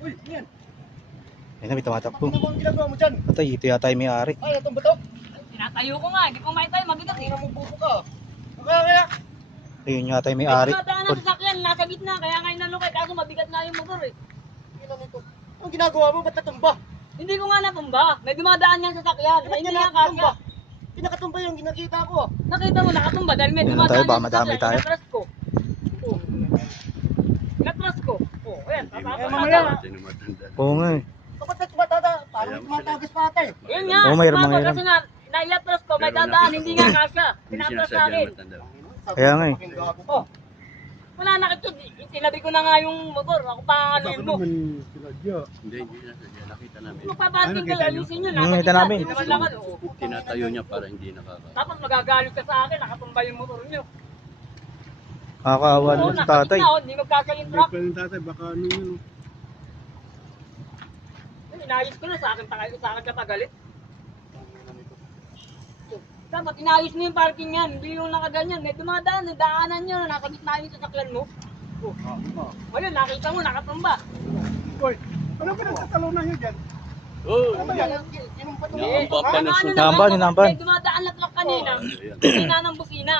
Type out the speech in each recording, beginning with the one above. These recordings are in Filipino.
Uy, yan. Ayun na, may tumatakbo. Ano bang ginagawa mo dyan? Patay, ito yata yung may-ari. Ay, itong bato. Tinatayo ko nga, hindi ko maitayo, mabigat eh. Tingnan mo buko ka. Kaya. Ayun yata yung may-ari. Dumadaan ang sasakyan, nasa gitna, kaya ngayon nalukay, kaso mabigat na yung motor eh. Tingnan nito. Anong ginagawa mo? Ba't natumba? Hindi ko nga natumba, may dumadaan yung sasakyan, Ba't hindi ka nga nakatumba? kasya. Pinakatumba yung ginakita ko. Nakita mo, nakatumba dahil may Ayun na dumadaan tayo, baka yung madamay sasakyan, tayo. inatras ko. Oh. Inatras ko. Oh, ayan, mamaya. Oo nga eh. Kapag nagmatata, parang tumatagas pa ata eh. Yun nga, Oo, mayroon tama, mga kasi nga, naiatras ko, may dadaan, hindi nga kasya. Pinatras sa akin. Kaya nga eh. Oh. Wala nakita, tinabi ko na nga yung motor, ako pa ang anuin mo. Hindi na sadya. Nakita namin. Magpaparking kayo, ayusin nyo, nasa Nakita gitna, namin. hindi naman laman. Oh. Tinatayo niya para hindi nakaka. Tapos magagalit ka sa akin, nakatumba yung motor nyo. Nakakaawa Oo, naman sa nasa tatay. gitna, oh, hindi magkasya yung truck. Pero yung tatay, baka ano yun. Inayos ko na sa akin, sa akin ka pagalit. Dapat inayos mo yung parking yan, hindi yung nakaganyan. May dumadaan, daanan nyo, nasa gitna yung sasakyan mo. Oh. Ayun, nakita mo, nakatumba. Hoy, ano ka nagtatalunan niyo dyan? Ano ba yan? Kinumpa to. Naambak pa na siya. Namban, namban. May dumadaan na truck kanina, Ayan. busina ng busina.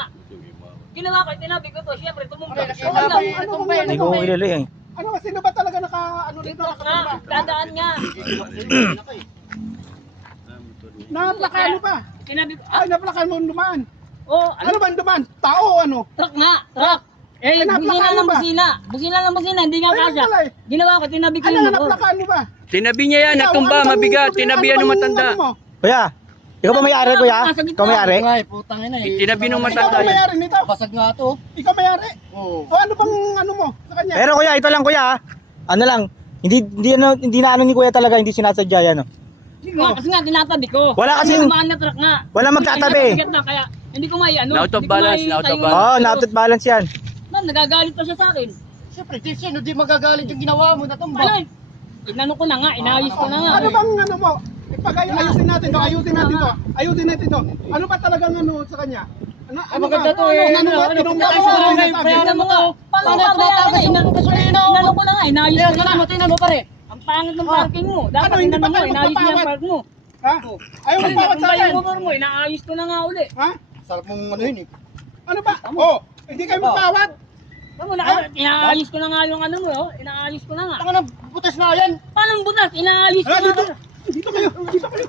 Ginawa ko, tinabi ko to, siyempre tumumba. Ay, Okay lang. natumba yan. Hindi ko kilala eh. Ano, sino ba talaga naka, ano dito? Truck nga, dadaan nga. Naplakano pa? Tinabi ko, Ay, naplakan mo dumaan. oh, Ano ba ang dumaan? Tao o ano? truck nga, truck. Eh, Ay, busina naplakano ng ba? busina. Busina ng busina, hindi nga Ay, kasya. wala eh. Ginawa ko, tinabi ko Ano yung na motor. naplakan mo ba? Tinabi niya yan, Ikaw, natumba, ano bang mabigat. problema? Tinabi Ano yan ng bang matanda. ano mo? Kuya, ikaw ba may-ari kuya? Ikaw may-ari? Ay, putang ina eh. Tinabi ng Ikaw matanda ba yan. mayari nito? Basag nga to. Ikaw mayari? Oo. O ano bang ano mo sa kanya? Pero kuya, ito lang kuya. Ano lang, hindi na ano ni kuya talaga, hindi sinasadya yan. Oh. Hindi nga, kasi nga tinatabi ko. Wala kasing- Dumaan na truck nga. Wala magtatabi. Bigat na, kaya hindi ko may ano. Na-out of hindi ko balance, may na-out of tayo- balance. Oo, not balance yan. Ma'am, nagagalit pa siya sa akin. Siyempre, sino di magagalit yung ginawa mo, natumba. Ayun. Inano ko na nga, inayos ko na nga. Ano bang ano mo? Ayusin natin to, ayusin natin to. Ayusin natin to. Ano ba talagang ano sa kanya? Ano maganda ba? to eh. Ano ba? Ano, Tinumba ano, mo ano, ano ano, sabi? Tingnan mo nga. Paano Paano ba tumatagas bayaran? yung gasolina? Inano ko na nga, inayos ko na nga. Tingnan mo pare. Ang pangit ng parking mo. Dapat Ano, hindi inano ba mo, tayo inayos mo yung magpapawad? park mo. Ha? Ayaw mo pawat sa Natumba akin. yung motor mo, inaayos ko na nga uli. Ha? Sarap mong ano yun eh. Ano ba? Oh, hindi kayo magpawat. Tama na, inaayos ko na nga yung ano mo, oh. Inaayos ko na nga. Tanga na, butas na yan. Paano ang butas? Inaayos ko Hala, na dito. nga. Dito kayo. Dito kayo.